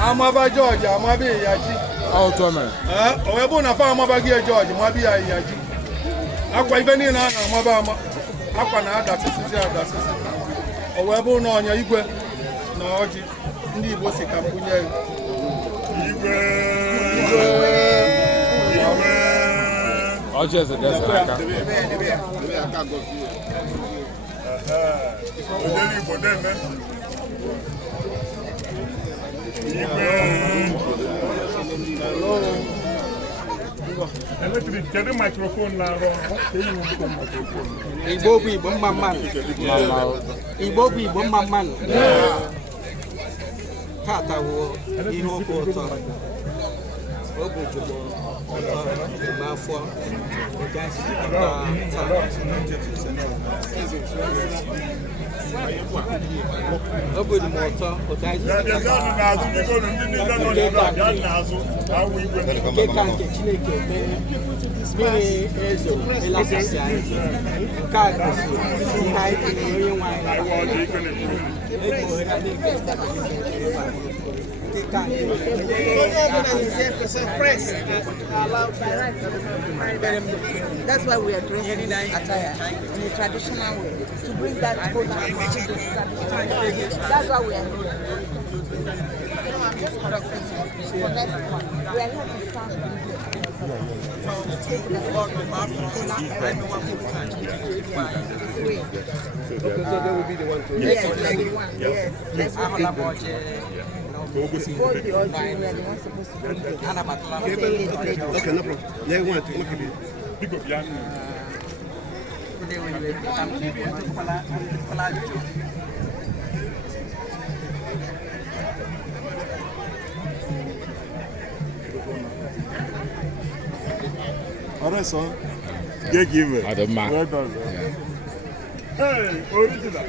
Amaba George, Amabi Yaji. Automan. Oebo na fa Amaba George, Mabi Yaji. Akwa ibe ni na Amaba akwa na ada sisi ada sisi. Oebo na onya igwe na oji ndị Igbo si ka mbunye. Igwe. Oji eze desa aka. Ojeri Igbo deme. Electric, get the microphone now. Igbo bụ Igbo mma mmanụ. Igbo bụ Igbo mma mmanụ. Tata wụ ihe okwu ụtọ. Obi jụrụ ụtọ mgbe afọ oge anyị si taa. Obi dị m ụtọ otu anyị si taa. Nke Chineke mmiri ezo elasịsị anyị. Nke a gosiri ihe anyị onye nwe anyị. That's why we are dressing this attire in a traditional way to bring that whole language to the tradition. That's why we are here. I'm just correcting you for next one. We are here to stand Yes, everyone. Yes. Both the audio, we are the ones supposed to be there. Okay, no problem. Yeah, one, two, look at it. All right, son. Get given. I don't mind. Well done, sir. Hey, original.